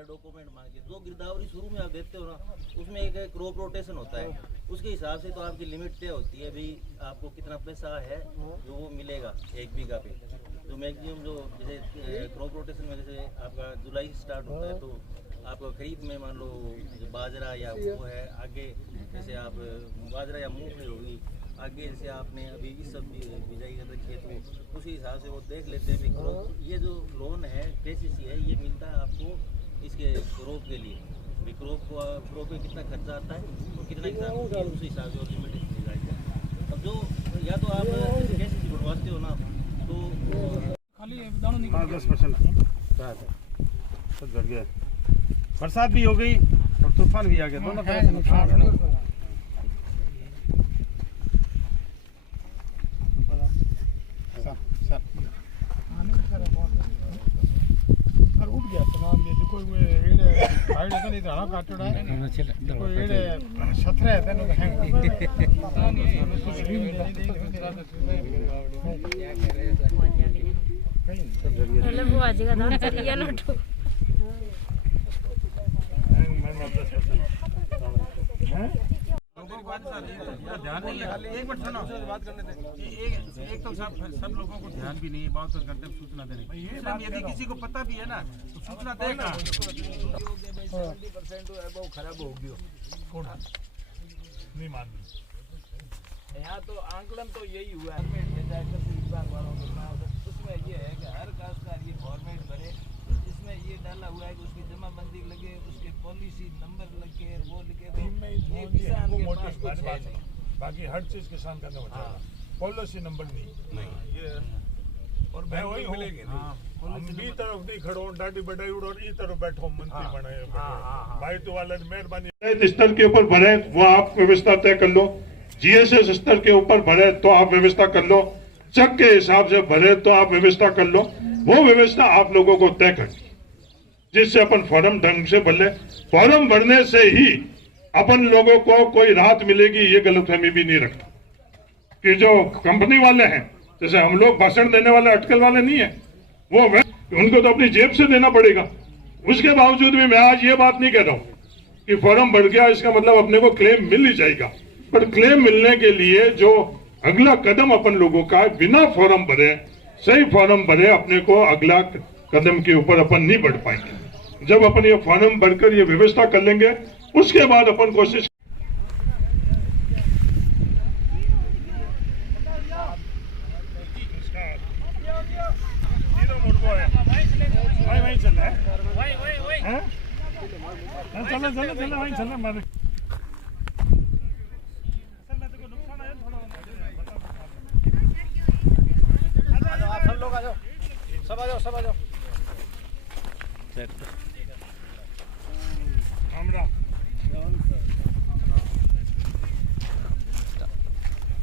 सारे डॉक्यूमेंट मांगे। जो गिरदावरी शुरू में आप देखते हो ना, उसमें एक क्रॉप रोटेशन होता है, उसके हिसाब से तो आपकी लिमिट तय होती है, भाई आपको कितना पैसा है जो वो मिलेगा 1 बीघा पे। तो मैक्सिमम जो जैसे क्रॉप रोटेशन में जैसे आपका जुलाई से स्टार्ट होता है, तो आपको खरीद में मान लो बाजरा या वो है, आगे जैसे आप बाजरा या मूंगफली होगी, आगे जैसे आपने अभी इस सब बिजाई कर रखी है, तो उसी हिसाब से वो देख लेते हैं कि ये जो लोन है KCC है, ये मिलता है आपको इसके क्रॉप के लिए, क्रॉप पे कितना खर्चा आता है और कितना हिसाब, उस हिसाब से लिमिटेशन दी जाएगी। अब जो या तो आप KCC बनवाते हो ना, तो खाली 10% सब झड़ गया, बरसात भी हो गई और तूफान भी आ गया, दोनों तरह से नुकसान है। उठ गया तमाम ये कोई एड़े आइड का नहीं था काटड़ा है कोई एड़े छतरे है तने हैंग पहले वो आज का दान चलिया लटो ध्यान नहीं है। एक मिनट सुनो, बात करने दें। एक तो सब लोगों को ध्यान भी नहीं है, बात तो करते सूचना देने। यदि किसी को पता भी है ना तो सूचना देगा। 70% अबव खराब हो गयो नहीं माननी। यहाँ तो आंकलन तो यही हुआ है, विभाग वालों के पास उसमें ये है कि हर काश्तकार ये फॉर्मेट भरे, जिसमें ये डाला हुआ है कि उसकी जमाबंदी लगे, उसके पॉलिसी नंबर लगे, वो लिखे, तो ये किसान के पास कुछ है नहीं। बाकी हर चीज किसान करने होता है, पॉलिसी नंबर नहीं ये और मैं वही मिलेगी हम बी तरफ नहीं खड़ो डाटी बढ़ाई और ई तरफ बैठो मंत्री बने भाई तो वाला मेहरबानी स्तर के ऊपर भरे वो आप व्यवस्था तय कर लो, GSS स्तर के ऊपर भरे तो आप व्यवस्था कर लो, चक के हिसाब से भरे तो आप व्यवस्था कर लो, वो व्यवस्था आप लोगों को तय करनी, जिससे अपन फॉर्म ढंग से भर ले। फॉर्म भरने से ही अपन लोगों को कोई राहत मिलेगी, ये गलतफहमी भी नहीं रखता कि जो कंपनी वाले हैं, जैसे हम लोग भाषण देने वाले अटकल वाले नहीं है, वो उनको तो अपनी जेब से देना पड़ेगा। उसके बावजूद भी मैं आज ये बात नहीं कह रहा हूँ कि फॉर्म भर गया इसका मतलब अपने को क्लेम मिल ही जाएगा, पर क्लेम मिलने के लिए जो अगला कदम अपन लोगों का बिना फॉर्म भरे, सही फॉर्म भरे, अपने को अगला कदम के ऊपर अपन नहीं बढ़ पाएंगे। जब अपन ये फॉर्म भरकर ये व्यवस्था कर लेंगे, उसके बाद अपन कोशिश सब आ जाओ हमरा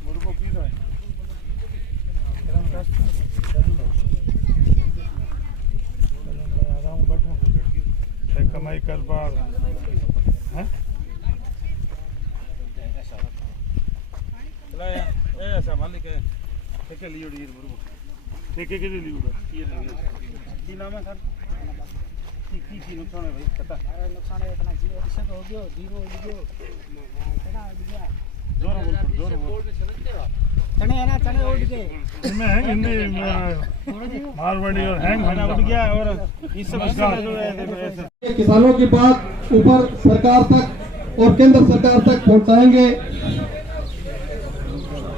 मुर्गो की रहा आराम बैठो कमाई कर बार ऐसा मालिक है ठेके लिए मुर्गो ठेके के लिए की नाम है सर की नुकसान है भाई पता नुकसान है इतना जीरो इससे हो गयो जीरो हो गयो केड़ा हो गया जोर बोल चने है ना चने उड़ गए इसमें है हिंदी मारवाड़ी और हैंग खाना उड़ गया और इस सब जो है किसानों की बात ऊपर सरकार तक और केंद्र सरकार तक पहुंचाएंगे।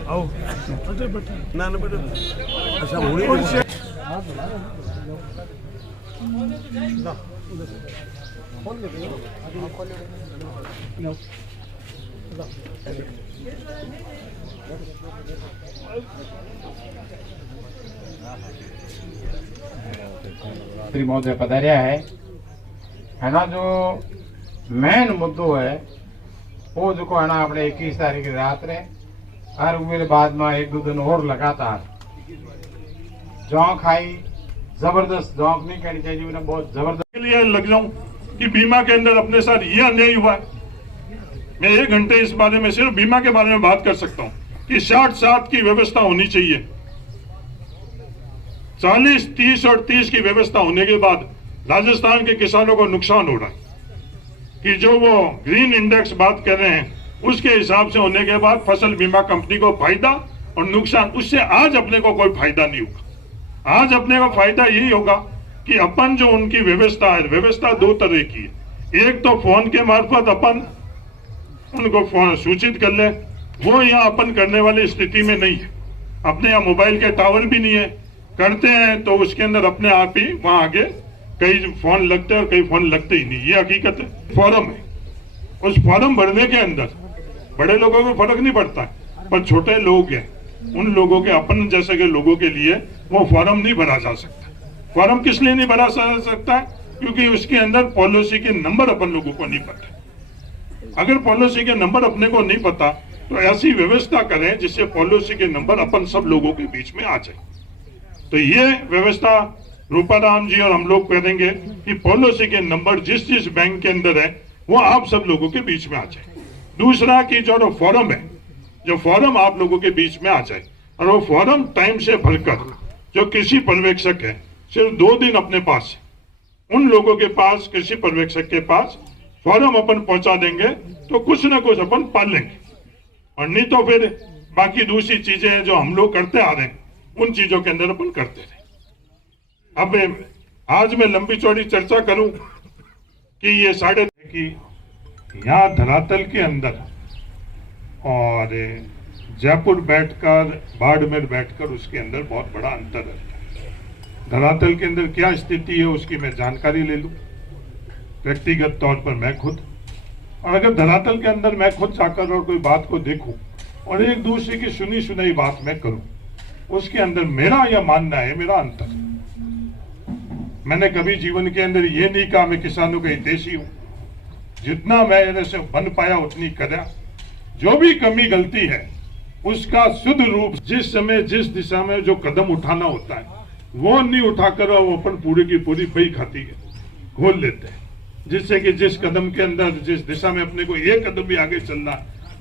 आओ ना अच्छा होड़ी महोदय पधारिया है ना। जो मेन मुद्दो है वो जो है ना अपने 21 तारीख की रात रे और उमेर बाद में 1-2 दिन और लगातार जौंक आई, जबरदस्त जौंक नहीं करनी चाहिए, उन्हें बहुत जबरदस्त के लिए लग जाऊं कि बीमा के अंदर अपने साथ ये अन्याय हुआ है। मैं 1 घंटे इस बारे में सिर्फ बीमा के बारे में बात कर सकता हूं कि 60-60 की व्यवस्था होनी चाहिए। 40, 30 और 30 की व्यवस्था होने के बाद राजस्थान के किसानों को नुकसान हो रहा है कि जो वो ग्रीन इंडेक्स बात कर रहे हैं उसके हिसाब से होने के बाद फसल बीमा कंपनी को फायदा और नुकसान, उससे आज अपने को कोई फायदा नहीं होगा। आज अपने को फायदा यही होगा कि अपन जो उनकी व्यवस्था है, व्यवस्था दो तरह की है। एक तो फोन के मार्फत अपन उनको सूचित कर ले, वो यहाँ अपन करने वाली स्थिति में नहीं है। अपने यहाँ मोबाइल के टावर भी नहीं है, करते हैं तो उसके अंदर अपने आप ही वहां आगे कई फोन लगते हैं और कई फोन लगते ही नहीं, ये हकीकत है। फॉर्म है, उस फॉर्म भरने के अंदर बड़े लोगों को फर्क नहीं पड़ता है, पर छोटे लोग हैं, उन लोगों के अपन जैसे के लोगों के लिए वो फॉर्म नहीं भरा जा सकता। फॉर्म किस लिए नहीं भरा जा सकता है? क्योंकि उसके अंदर पॉलिसी के नंबर अपन लोगों को नहीं पता। अगर पॉलिसी के नंबर अपने को नहीं पता तो ऐसी व्यवस्था करें जिससे पॉलिसी के नंबर अपन सब लोगों के बीच में आ जाए। तो ये व्यवस्था रूपाराम जी और हम लोग करेंगे कि पॉलिसी के नंबर जिस जिस बैंक के अंदर है वो आप सब लोगों के बीच में आ जाए। दूसरा कि जो फॉर्म है, जो फॉर्म आप लोगों के बीच में आ जाए और वो फॉर्म टाइम से भरकर जो कृषि पर्यवेक्षक है सिर्फ 2 दिन अपने पास है, उन लोगों के पास, कृषि पर्यवेक्षक के पास फॉर्म अपन पहुंचा देंगे तो कुछ ना कुछ अपन पाल लेंगे। और नहीं तो फिर बाकी दूसरी चीजें हैं जो हम लोग करते आ रहे हैं, उन चीजों के अंदर अपन करते रहे। अब आज मैं लंबी चौड़ी चर्चा करूं कि ये कि यहाँ धरातल के अंदर और जयपुर बैठकर, बाड़मेर बैठकर उसके अंदर बहुत बड़ा अंतर है। धरातल के अंदर क्या स्थिति है उसकी मैं जानकारी ले लूं व्यक्तिगत तौर पर मैं खुद, और अगर धरातल के अंदर मैं खुद जाकर और कोई बात को देखूं और एक दूसरे की सुनी सुनाई बात मैं करूं, उसके अंदर मेरा यह मानना है, मेरा अंतर। मैंने कभी जीवन के अंदर ये नहीं कहा मैं किसानों का हितैषी हूं, जितना मेरे से बन पाया उतनी करा। जो भी कमी गलती है उसका शुद्ध रूप जिस समय जिस दिशा में जो कदम उठाना होता है वो नहीं उठाकर वो अपन पूरी की पूरी बही खाती है खोल लेते हैं, जिससे कि जिस कदम के अंदर जिस दिशा में अपने को एक कदम भी आगे चलना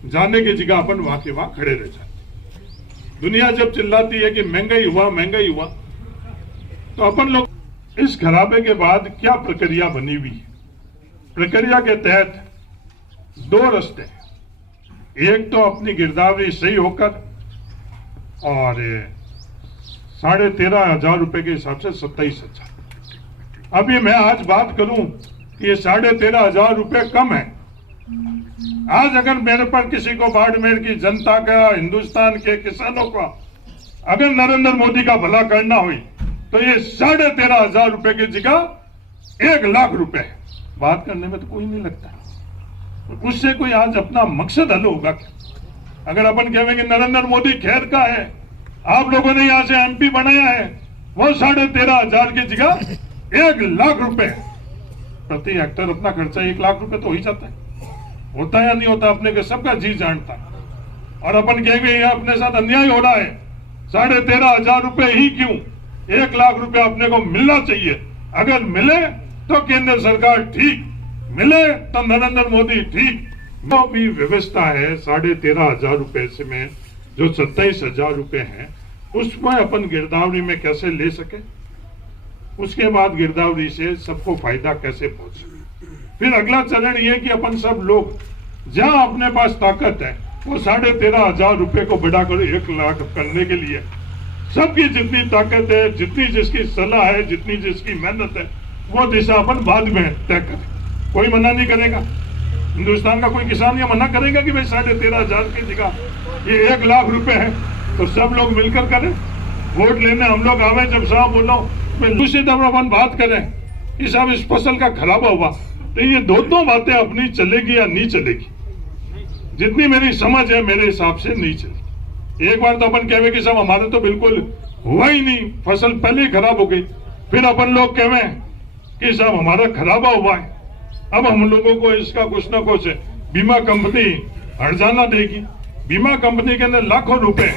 जाने की जगह अपन वहां के वहां खड़े रह जाते। दुनिया जब चिल्लाती है कि महंगाई हुआ महंगाई हुआ, तो अपन लोग इस खराबे के बाद क्या प्रक्रिया बनी हुई है? प्रक्रिया के तहत 2 रास्ते हैं। एक तो अपनी गिरदावरी सही होकर और 13,500 रुपए के हिसाब से 27,000। अब ये मैं आज बात करूं कि ये 13,500 रुपए कम है। आज अगर मेरे पर किसी को बाड़मेर की जनता का, हिंदुस्तान के किसानों का अगर नरेंद्र मोदी का भला करना हुई तो ये 13,500 रुपए की जगह 1 लाख रुपए है। बात करने में तो कोई नहीं लगता, उससे कोई आज अपना मकसद हल होगा क्या? अगर अपन कहेंगे नरेंद्र मोदी खैर का है, आप लोगों ने यहाँ से MP बनाया है, वो 13,500 की जगह 1 लाख रुपए प्रति हेक्टर अपना खर्चा 1 लाख रुपए तो हो ही जाता है। होता है या नहीं होता अपने के सबका जी जानता है। और अपन कहेंगे ये अपने साथ अन्याय हो रहा है, 13,500 रुपए ही क्यों, 1 लाख रुपए अपने को मिलना चाहिए। अगर मिले तो केंद्र सरकार ठीक, मिले तो नरेंद्र मोदी ठीक। जो भी व्यवस्था है 13,500 रुपए से में जो 27,000 रुपए है उसमें अपन गिरदावरी में कैसे ले सके, उसके बाद गिरदावरी से सबको फायदा कैसे पहुंच सके। फिर अगला चरण ये कि अपन सब लोग जहां अपने पास ताकत है वो 13,500 रुपए को बढ़ाकर 1 लाख करने के लिए सबकी जितनी ताकत है, जितनी जिसकी सलाह है, जितनी जिसकी मेहनत है, वो दिशा अपन बाद में तय करें। कोई मना नहीं करेगा, हिंदुस्तान का कोई किसान ये मना करेगा कि भाई 13,500 की जगह ये 1 लाख रुपए है, तो सब लोग मिलकर करें। वोट लेने हम लोग आवे, जब साहब बोलो मैं दूसरी तरफ अपन बात करें कि साहब इस फसल का खराबा हुआ, तो ये दो बातें अपनी चलेगी या नहीं चलेगी, जितनी मेरी समझ है मेरे हिसाब से नहीं चलेगी। एक बार तो अपन कहे कि साहब हमारे तो बिल्कुल हुआ ही नहीं, फसल पहले ही खराब हो गई, फिर अपन लोग कहे कि साहब हमारा खराबा हुआ है, अब हम लोगों को इसका कुछ ना कुछ बीमा कंपनी हर्जाना देगी। बीमा कंपनी के अंदर लाखों रुपए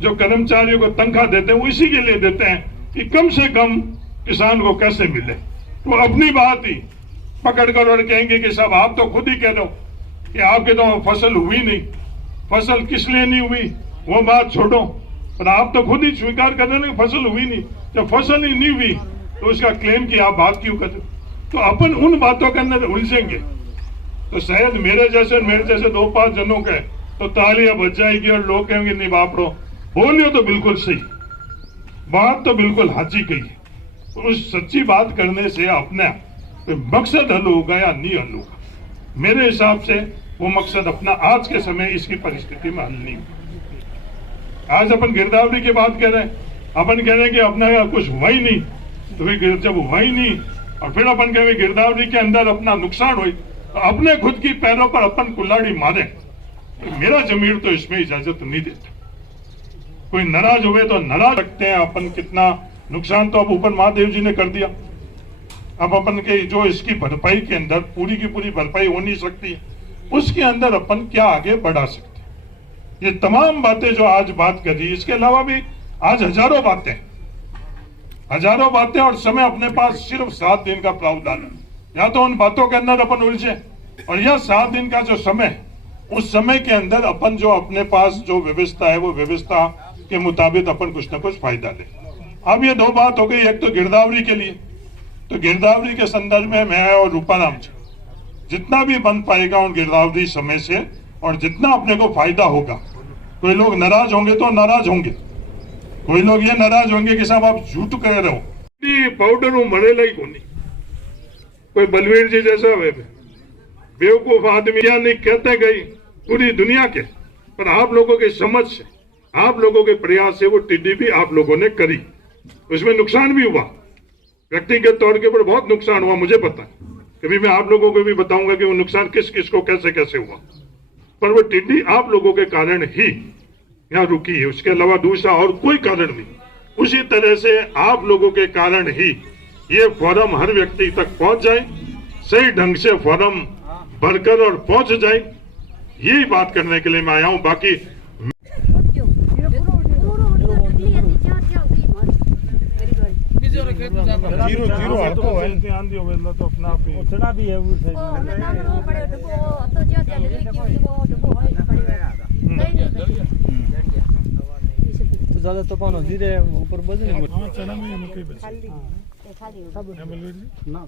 जो कर्मचारियों को तनख्वाह देते हैं वो इसी के लिए देते हैं कि कम से कम किसान को कैसे मिले। तो अपनी बात ही पकड़कर और कहेंगे कि साहब आप तो खुद ही कह रहे हो कि आपके तो फसल हुई नहीं, फसल किस लिए नहीं हुई वो बात छोड़ो, पर आप तो खुद ही स्वीकार कर रहे हो कि फसल हुई नहीं। जब फसल ही नहीं हुई तो उसका क्लेम कि आप बात क्यों करते, तो अपन उन बातों के अंदर उलझेंगे तो शायद मेरे जैसे 2-5 जनों के तो तालियां बज जाएगी और लोग कहेंगे नहीं बापड़ो बोलियो तो बिल्कुल सही, बात तो बिल्कुल हाजी कही। तो उस सच्ची बात करने से अपना मकसद हल होगा या नहीं हल होगा, मेरे हिसाब से वो मकसद अपना आज के समय इसकी परिस्थिति में हल नहीं होगा। आज अपन गिरदावरी की बात कर रहे हैं, अपन कह रहे हैं कि अपना कुछ हुआ ही नहीं, तो फिर जब हुआ ही नहीं और फिर अपन कह रहे गिरदावरी के अंदर अपना नुकसान हुई तो अपने खुद की पैरों पर अपन कुल्हाड़ी मारे, तो मेरा जमीर तो इसमें इजाजत नहीं देता। कोई नाराज हुए तो नाराज रखते हैं, अपन कितना नुकसान तो अब ऊपर महादेव जी ने कर दिया, अब अपन के जो इसकी भरपाई के अंदर पूरी की पूरी भरपाई हो नहीं सकती है, उसके अंदर अपन क्या आगे बढ़ा सकते हैं। ये तमाम बातें जो आज बात कर रही है, इसके अलावा भी आज हजारों बातें और समय अपने पास सिर्फ 7 दिन का प्रावधान है, या तो उन बातों के अंदर अपन उलझे और यह 7 दिन का जो समय, उस समय के अंदर अपन जो अपने पास जो व्यवस्था है वो व्यवस्था के मुताबिक अपन कुछ न कुछ फायदा ले। अब ये 2 बात हो गई, एक तो गिरदावरी के लिए, तो गिरदावरी के संदर्भ में मैं और रूपाराम जी जितना भी बन पाएगा उन गिरदावरी समय से और जितना अपने को फायदा होगा, कोई लोग नाराज होंगे तो नाराज होंगे, कोई लोग ये नाराज होंगे कि साहब आप झूठ कह रहे हो, पाउडर मरेला ही को नहीं, कोई बलवीर जी जैसा बेवकूफ आदमी क्या नहीं कहते गई पूरी दुनिया के, पर आप लोगों के समझ से, आप लोगों के प्रयास से वो टिड्डी भी आप लोगों ने करी, उसमें नुकसान भी हुआ, व्यक्तिगत तौर के ऊपर बहुत नुकसान हुआ, मुझे पता है, कभी मैं आप लोगों को भी बताऊंगा कि वो नुकसान किस किस को कैसे कैसे हुआ, पर वो टिड्डी आप लोगों के कारण ही यहाँ रुकी है, उसके अलावा दूसरा और कोई कारण नहीं। उसी तरह से आप लोगों के कारण ही ये फॉर्म हर व्यक्ति तक पहुंच जाए, सही ढंग से फॉर्म भरकर और पहुंच जाए, यही बात करने के लिए मैं आया हूं। बाकी जीरो हटको है, ध्यान दियो वेला तो अपना आप ही उतना भी है वो तो ज्यादा तो पानो धीरे ऊपर बजने हां चना में मकई बचे ना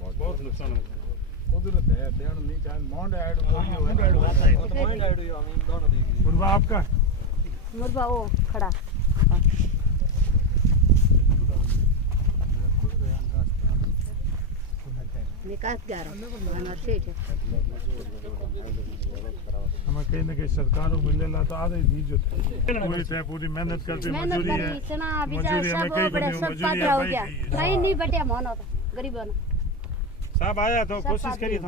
बहुत नुकसान हो कुदरत है, देण नहीं चाहे मोंड ऐड मुर्गा आपका मुर्गा वो खड़ा निकास हमें कहीं ना कहीं सरकार मिलेला तो आधे दी जो पूरी थे, पूरी मेहनत करते, मजदूरी है, मजदूरी हमें कहीं नहीं नहीं बटे मोनो तो गरीब बनो साहब आया तो कोशिश करिए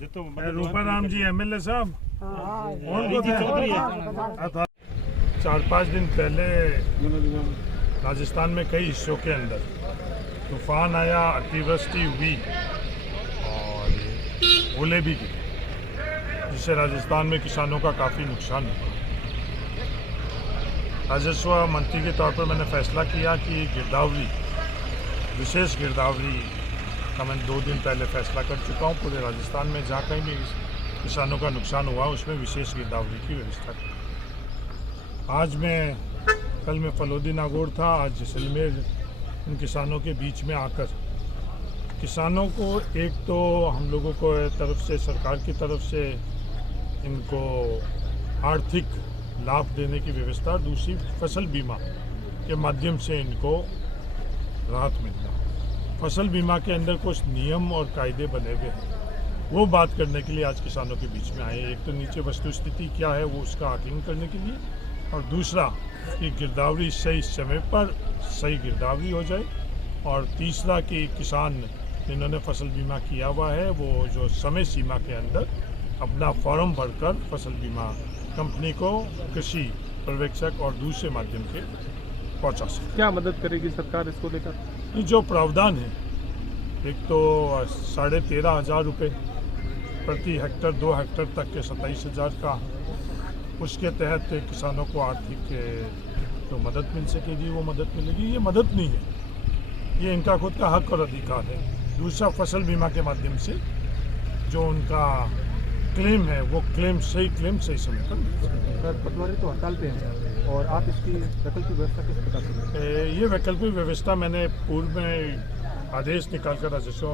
जितो रूपाराम जी एमएलए साहब चौधरी 4-5 दिन पहले राजस्थान में कई हिस्सों के अंदर तूफान आया, अतिवृष्टि हुई और ओले भी गिरे, जिससे राजस्थान में किसानों का काफ़ी नुकसान हुआ। राजस्व मंत्री के तौर पर मैंने फैसला किया कि गिरदावरी, विशेष गिरदावरी का मैं 2 दिन पहले फैसला कर चुका हूँ। पूरे राजस्थान में जहाँ कहीं भी किसानों का नुकसान हुआ उसमें विशेष गिरदावरी की व्यवस्था की। कल मैं फलोदी नागौर था, आज जैसलमेर इन किसानों के बीच में आकर किसानों को एक तो हम लोगों को तरफ से, सरकार की तरफ से इनको आर्थिक लाभ देने की व्यवस्था, और दूसरी फसल बीमा के माध्यम से इनको राहत मिलना। फसल बीमा के अंदर कुछ नियम और कायदे बने हुए हैं, वो बात करने के लिए आज किसानों के बीच में आए। एक तो नीचे वस्तु स्थिति क्या है वो उसका आकलन करने के लिए, और दूसरा कि गिरदावरी सही समय पर सही गिरदावरी हो जाए, और तीसरा कि किसान जिन्होंने फसल बीमा किया हुआ है वो जो समय सीमा के अंदर अपना फॉर्म भरकर फसल बीमा कंपनी को कृषि पर्यवेक्षक और दूसरे माध्यम के पहुंचा सके। क्या मदद करेगी सरकार इसको लेकर? जो प्रावधान है, एक तो 13,500 रुपये प्रति हेक्टर, 2 हेक्टर तक के 27,000 का, उसके तहत किसानों को आर्थिक जो मदद मिल सकेगी वो मदद मिलेगी। ये मदद नहीं है, ये इनका खुद का हक और अधिकार है। दूसरा फसल बीमा के माध्यम से जो उनका क्लेम है वो क्लेम सही समय पर मिलता है। सर पटवारी तो हड़ताल पे हैं और आप इसकी वैकल्पिक व्यवस्था किस प्रकार से? ये वैकल्पिक व्यवस्था मैंने पूर्व में आदेश निकालकर राजस्व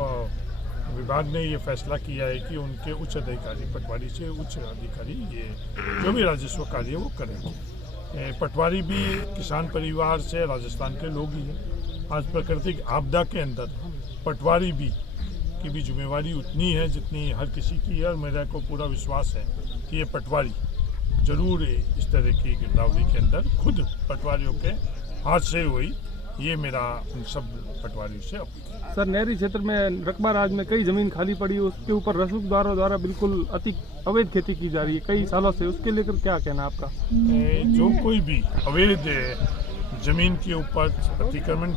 विभाग ने ये फैसला किया है कि उनके उच्च अधिकारी पटवारी से उच्च अधिकारी ये जो भी राजस्व कार्य वो करेंगे। पटवारी भी किसान परिवार से राजस्थान के लोग ही हैं। आज प्राकृतिक आपदा के अंदर पटवारी भी की भी जिम्मेवारी उतनी है जितनी हर किसी की है और मेरा को पूरा विश्वास है कि ये पटवारी जरूर इस तरह की गिरदावरी के अंदर खुद पटवारियों के हाथ से हुई, ये मेरा उन सब पटवारियों से अपील है। सर नहरी क्षेत्र में रकबा राज में कई जमीन खाली पड़ी है, उसके ऊपर रसूखदारों द्वारा बिल्कुल अवैध खेती की जा रही है कई सालों से, उसके लेकर क्या कहना आपका? जो कोई भी अवैध जमीन के ऊपर अतिक्रमण